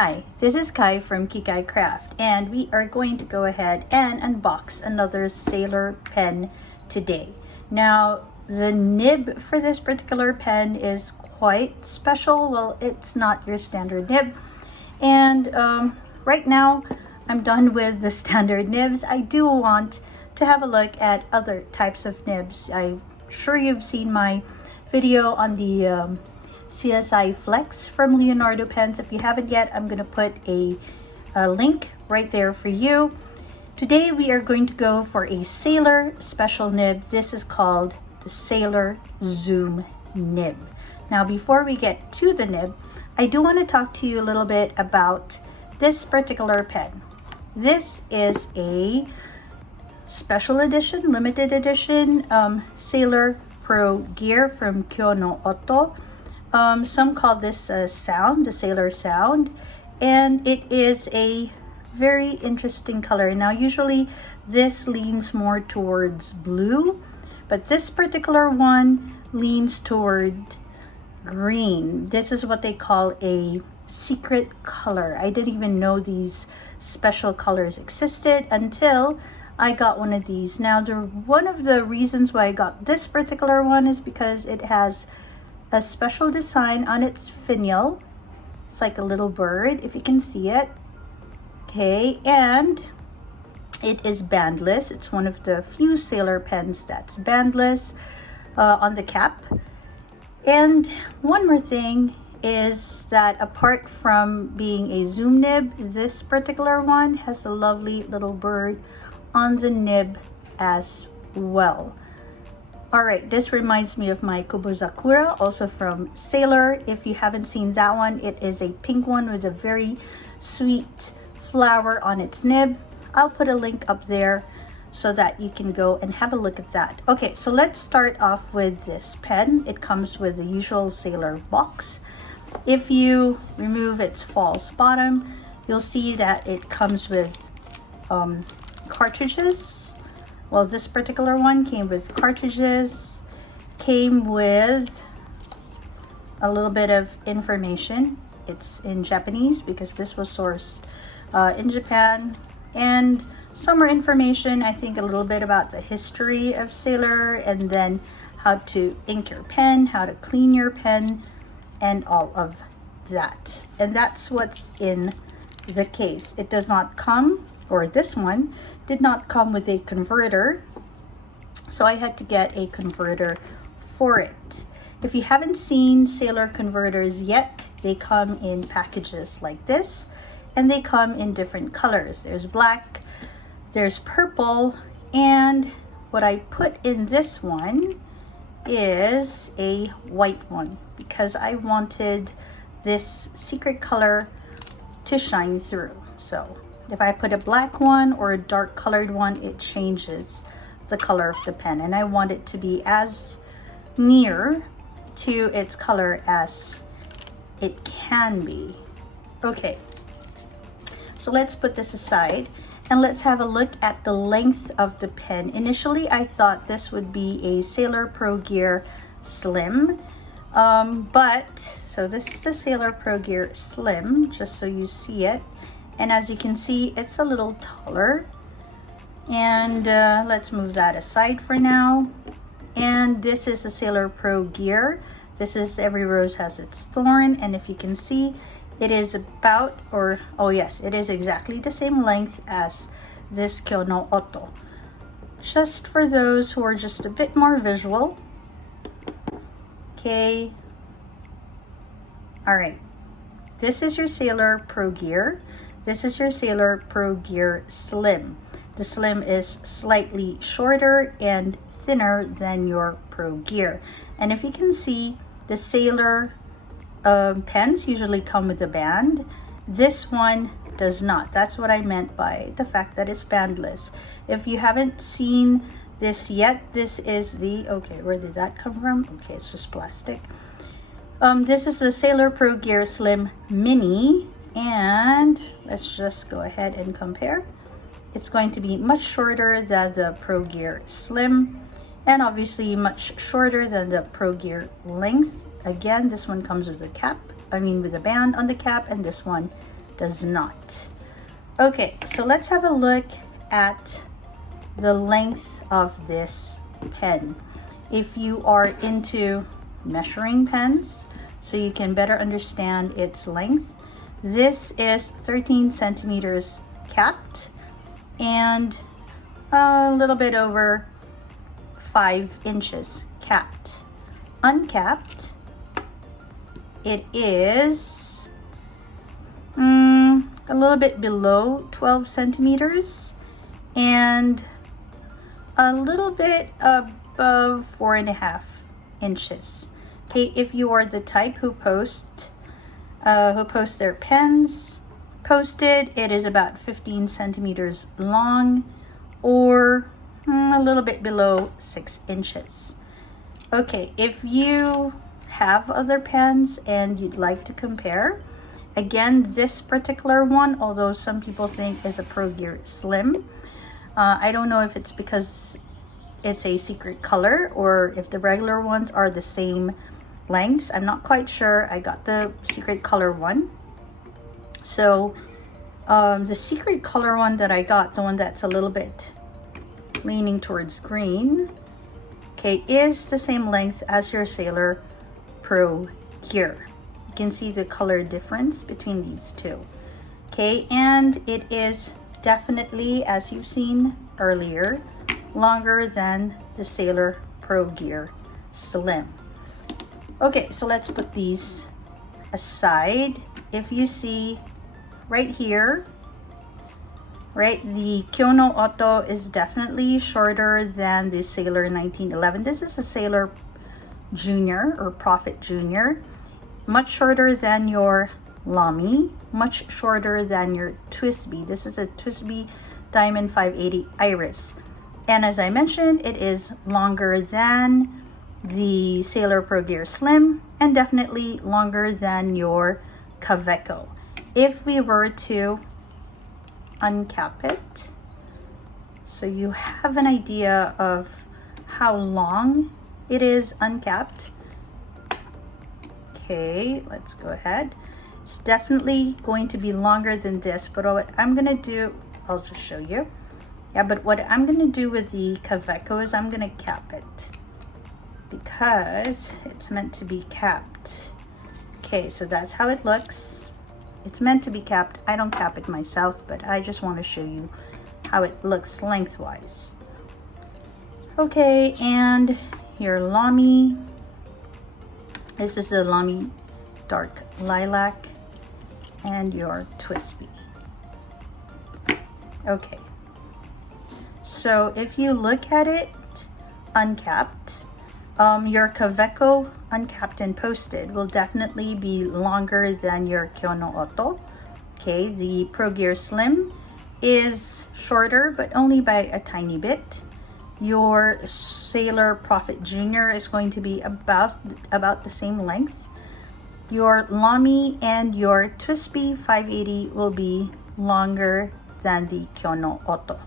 Hi, this is Kai from Kikai Craft, and we are going to go ahead and unbox another Sailor pen today. Now, the nib for this particular pen is quite special. Well, it's not your standard nib. And right now, I'm done with the standard nibs. I do want to have a look at other types of nibs. I'm sure you've seen my video on the CSI Flex from Leonardo pens. If you haven't yet, I'm going to put a link right there for you. Today we are going to go for a Sailor special nib. This is called the Sailor Zoom nib. Now before we get to the nib, I do want to talk to you a little bit about this particular pen. This is a special edition, limited edition Sailor Pro Gear from Kyo no Oto. Some call this a sound, the Sailor sound, and it is a very interesting color. Now usually this leans more towards blue, but this particular one leans toward green. This is what they call a secret color. I didn't even know these special colors existed until I got one of these. Now one of the reasons why I got this particular one is because it has a special design on its finial. It's like a little bird, if you can see it. Okay, and it is bandless. It's one of the few Sailor pens that's bandless on the cap. And one more thing is that apart from being a zoom nib, this particular one has a lovely little bird on the nib as well. Alright, this reminds me of my Kubozakura, also from Sailor. If you haven't seen that one, it is a pink one with a very sweet flower on its nib. I'll put a link up there so that you can go and have a look at that. Okay, so let's start off with this pen. It comes with the usual Sailor box. If you remove its false bottom, you'll see that it comes with cartridges. Well, this particular one came with cartridges, came with a little bit of information. It's in Japanese because this was sourced in Japan, and some more information, I think a little bit about the history of Sailor, and then how to ink your pen, how to clean your pen, and all of that. And that's what's in the case. It does not come, or this one did not come with a converter, so I had to get a converter for it. If you haven't seen Sailor converters yet, they come in packages like this, and they come in different colors. There's black, there's purple, and what I put in this one is a white one because I wanted this secret color to shine through. So if I put a black one or a dark colored one, it changes the color of the pen, and I want it to be as near to its color as it can be. Okay, so let's put this aside and let's have a look at the length of the pen. Initially, I thought this would be a Sailor Pro Gear Slim, so this is the Sailor Pro Gear Slim, just so you see it. And as you can see, it's a little taller. And let's move that aside for now. And this is a Sailor Pro Gear. This is Every Rose Has Its Thorn. And if you can see, it is about, or, oh yes, it is exactly the same length as this Kyo no Oto. Just for those who are just a bit more visual. Okay. Alright. This is your Sailor Pro Gear. This is your Sailor Pro Gear Slim. The Slim is slightly shorter and thinner than your Pro Gear. And if you can see, the Sailor pens usually come with a band. This one does not. That's what I meant by the fact that it's bandless. If you haven't seen this yet, this is the, okay, where did that come from? Okay, it's just plastic. This is the Sailor Pro Gear Slim Mini. And let's just go ahead and compare. It's going to be much shorter than the Pro Gear Slim, and obviously much shorter than the Pro Gear Length. Again, this one comes with a cap, with a band on the cap, and this one does not. Okay, so let's have a look at the length of this pen. If you are into measuring pens, so you can better understand its length, this is 13 centimeters capped and a little bit over 5 inches capped. Uncapped, it is a little bit below 12 centimeters and a little bit above 4.5 inches. Okay, if you are the type who post their pens posted, it is about 15 centimeters long or a little bit below 6 inches. Okay, if you have other pens and you'd like to compare, again, this particular one, although some people think is a Pro Gear Slim, I don't know if it's because it's a secret color or if the regular ones are the same lengths. I'm not quite sure. I got the secret color one. So the secret color one that I got, the one that's a little bit leaning towards green, okay, is the same length as your Sailor Pro Gear. You can see the color difference between these two. Okay, and it is definitely, as you've seen earlier, longer than the Sailor Pro Gear Slim. Okay, so let's put these aside. If you see right here, right, the Kyono Otto is definitely shorter than the Sailor 1911. This is a Sailor Junior or Prophet Junior. Much shorter than your Lamy, much shorter than your Twisby. This is a Twisby Diamond 580 Iris. And as I mentioned, it is longer than the Sailor Pro Gear Slim and definitely longer than your Kaweco. If we were to uncap it, so you have an idea of how long it is uncapped. Okay, let's go ahead. It's definitely going to be longer than this, but what I'm gonna do, I'll just show you. Yeah, but what I'm gonna do with the Kaweco is I'm gonna cap it because it's meant to be capped. Okay, so that's how it looks. It's meant to be capped. I don't cap it myself, but I just want to show you how it looks lengthwise. Okay, and your Lamy. This is the Lamy Dark Lilac and your Twisby. Okay, so if you look at it uncapped, your Kaweco uncapped and posted will definitely be longer than your Kyono Otto. Okay, the Pro Gear Slim is shorter, but only by a tiny bit. Your Sailor Prophet Junior is going to be about the same length. Your Lamy and your Twisby 580 will be longer than the Kyono Otto.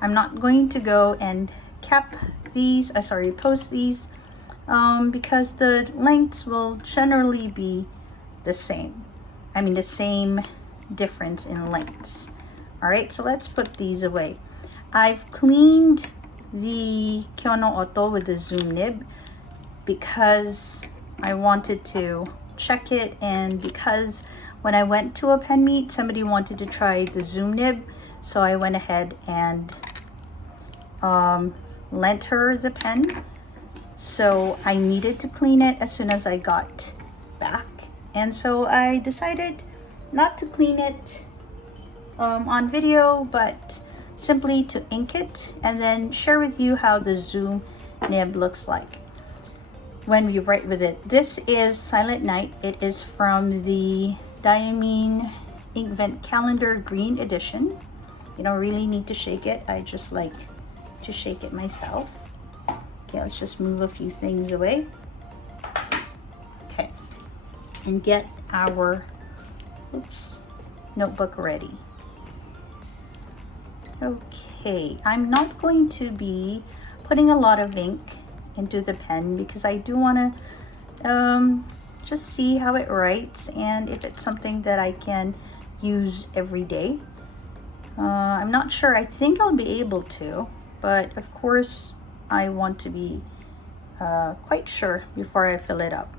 I'm not going to go and cap these, post these, because the lengths will generally be the same. I mean, the same difference in lengths. All right, so let's put these away. I've cleaned the Kyono Otto with the zoom nib because I wanted to check it, and because when I went to a pen meet, somebody wanted to try the zoom nib, so I went ahead and lent her the pen. So I needed to clean it as soon as I got back, and so I decided not to clean it on video, but simply to ink it and then share with you how the zoom nib looks like when we write with it. This is Silent Night. It is from the Diamine Inkvent Calendar Green Edition. You don't really need to shake it. I just like to shake it myself. Okay, let's just move a few things away. Okay, and get our notebook ready. Okay, I'm not going to be putting a lot of ink into the pen because I do want to just see how it writes and if it's something that I can use every day. I'm not sure. I think I'll be able to, but of course I want to be quite sure before I fill it up.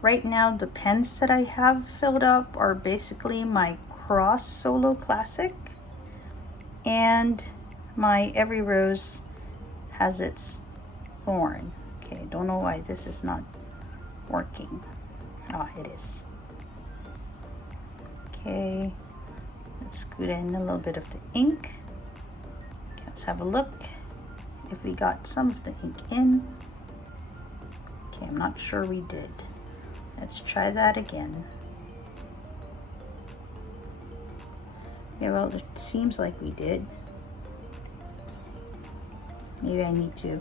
Right now the pens that I have filled up are basically my Cross Solo Classic and my Every Rose Has Its Thorn. Okay, don't know why this is not working. Ah, it is. Okay, let's scoot in a little bit of the ink. Okay, let's have a look if we got some of the ink in. Okay, I'm not sure we did. Let's try that again. Yeah, well, it seems like we did. Maybe I need to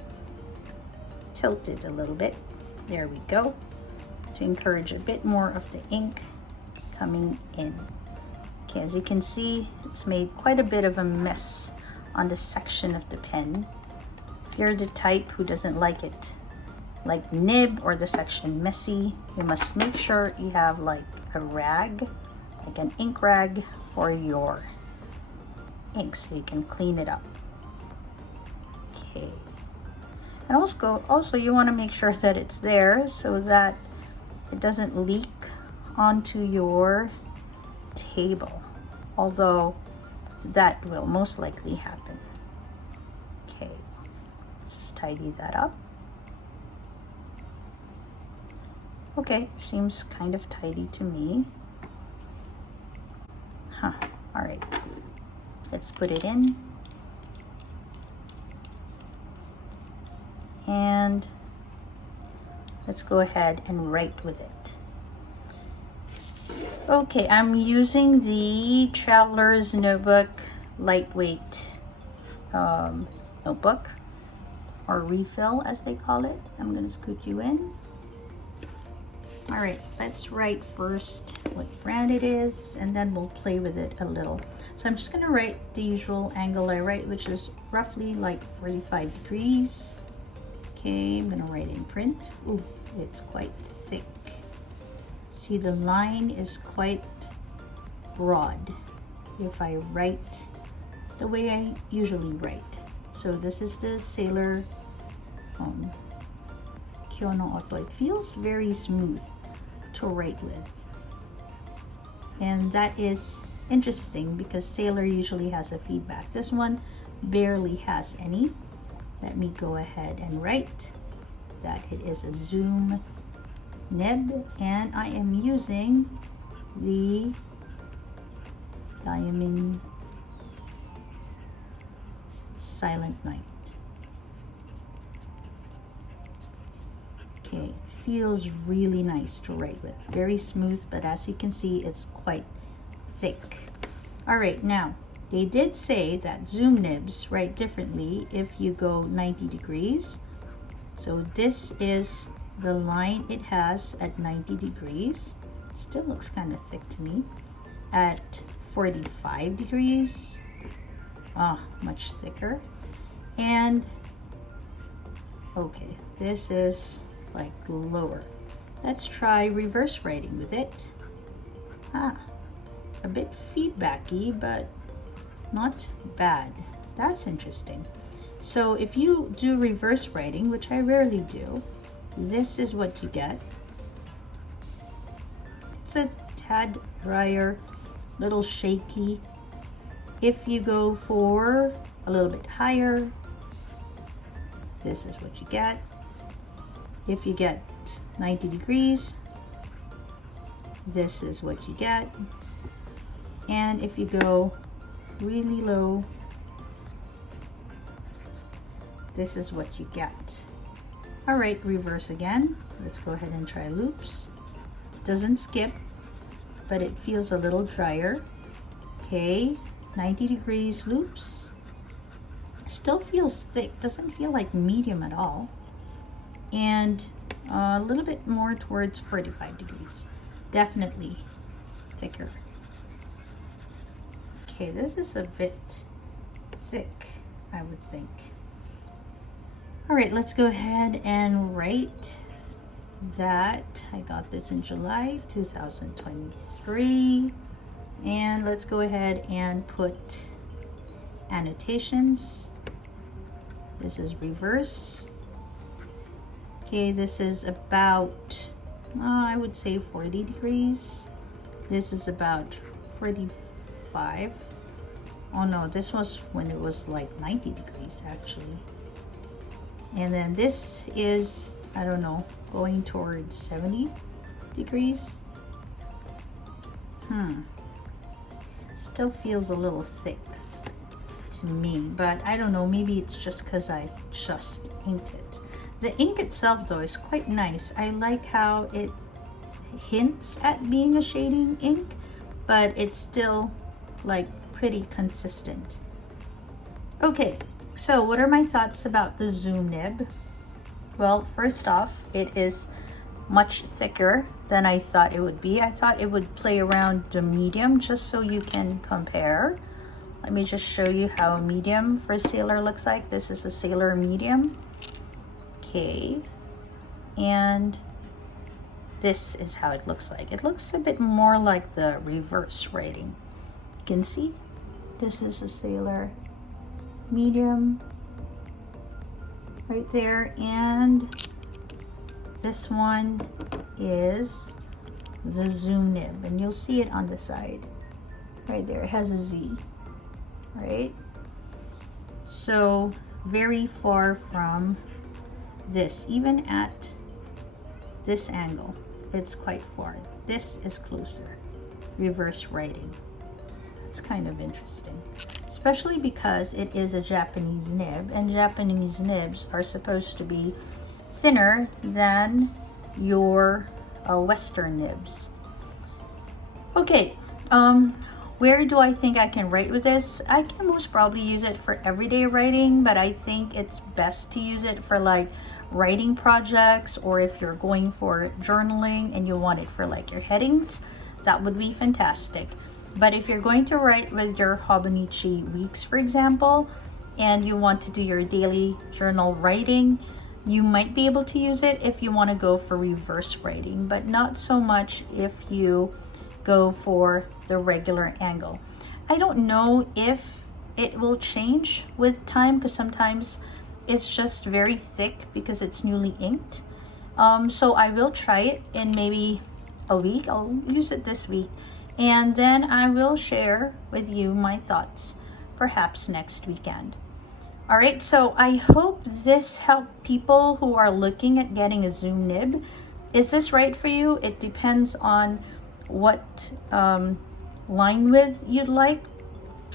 tilt it a little bit. There we go. To encourage a bit more of the ink coming in. Okay, as you can see, it's made quite a bit of a mess on the section of the pen. If you're the type who doesn't like it like nib or the section messy, you must make sure you have like a rag, like an ink rag for your ink so you can clean it up. Okay, and also you want to make sure that it's there so that it doesn't leak onto your table, although that will most likely happen. Okay, just tidy that up. Okay, seems kind of tidy to me. Huh, all right, let's put it in. And let's go ahead and write with it. Okay, I'm using the Traveler's Notebook lightweight notebook, or refill as they call it. I'm going to scoot you in. All right, let's write first what brand it is, and then we'll play with it a little. So I'm just going to write the usual angle I write, which is roughly like 45 degrees. Okay, I'm going to write imprint. Ooh, it's quite thick. See, the line is quite broad if I write the way I usually write. So this is the Sailor Kyono Auto. It feels very smooth to write with. And that is interesting because Sailor usually has a feedback. This one barely has any. Let me go ahead and write that it is a zoom nib, and I am using the Diamond Silent Night. Okay, feels really nice to write with. Very smooth, but as you can see, it's quite thick. All right, now, they did say that zoom nibs write differently if you go 90 degrees. So this is the line it has at 90 degrees. Still looks kind of thick to me. At 45 degrees, much thicker. And okay, this is like lower. Let's try reverse writing with it. A bit feedbacky, but not bad. That's interesting. So if you do reverse writing, which I rarely do, this is what you get. It's a tad drier, little shaky. If you go for a little bit higher, this is what you get. If you get 90 degrees, this is what you get. And if you go really low, this is what you get. All right, reverse again. Let's go ahead and try loops. Doesn't skip, but it feels a little drier. Okay, 90 degrees loops. Still feels thick, doesn't feel like medium at all. And a little bit more towards 45 degrees. Definitely thicker. Okay, this is a bit thick, I would think. All right, let's go ahead and write that. I got this in July 2023. And let's go ahead and put annotations. This is reverse. Okay, this is about, I would say 40 degrees. This is about 45. Oh no, this was when it was like 90 degrees actually. And then this is, I don't know, going towards 70 degrees. Still feels a little thick to me, but I don't know, maybe it's just because I just inked it. The ink itself though is quite nice. I like how it hints at being a shading ink, but it's still like pretty consistent. Okay, so what are my thoughts about the zoom nib? Well, first off, it is much thicker than I thought it would be. I thought it would play around the medium just so you can compare. Let me just show you how a medium for a sailor looks like. This is a sailor medium. Okay, and this is how it looks like. It looks a bit more like the reverse writing. You can see this is a sailor medium right there, and this one is the zoom nib, and you'll see it on the side right there. It has a Z, right? So very far from this, even at this angle, it's quite far. This is closer. Reverse writing. That's kind of interesting, especially because it is a Japanese nib, and Japanese nibs are supposed to be thinner than your Western nibs. Okay, where do I think I can write with this? I can most probably use it for everyday writing, but I think it's best to use it for like writing projects, or if you're going for journaling and you want it for like your headings, that would be fantastic. But if you're going to write with your Hobonichi weeks, for example, and you want to do your daily journal writing, you might be able to use it if you want to go for reverse writing, but not so much if you go for the regular angle. I don't know if it will change with time, because sometimes it's just very thick because it's newly inked. So I will try it in maybe a week. I'll use it this week, and then I will share with you my thoughts perhaps next weekend. All right, so I hope this helped people who are looking at getting a zoom nib. Is this right for you? It depends on what line width you'd like.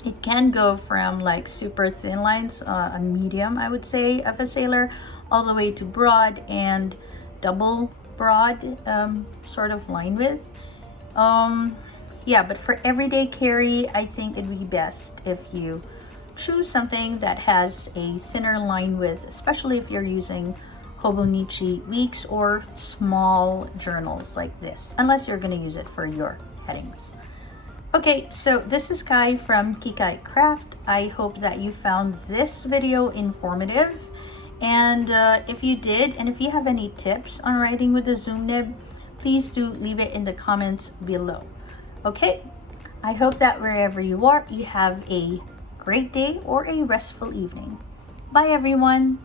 It can go from like super thin lines, a medium I would say of a sailor, all the way to broad and double broad sort of line width. Yeah, but for everyday carry, I think it'd be best if you choose something that has a thinner line width, especially if you're using Hobonichi weeks or small journals like this, unless you're going to use it for your headings. Okay, so this is Kai from Kikai Craft. I hope that you found this video informative, and if you did, and if you have any tips on writing with the zoom nib, please do leave it in the comments below. Okay, I hope that wherever you are, you have a great day or a restful evening. Bye everyone.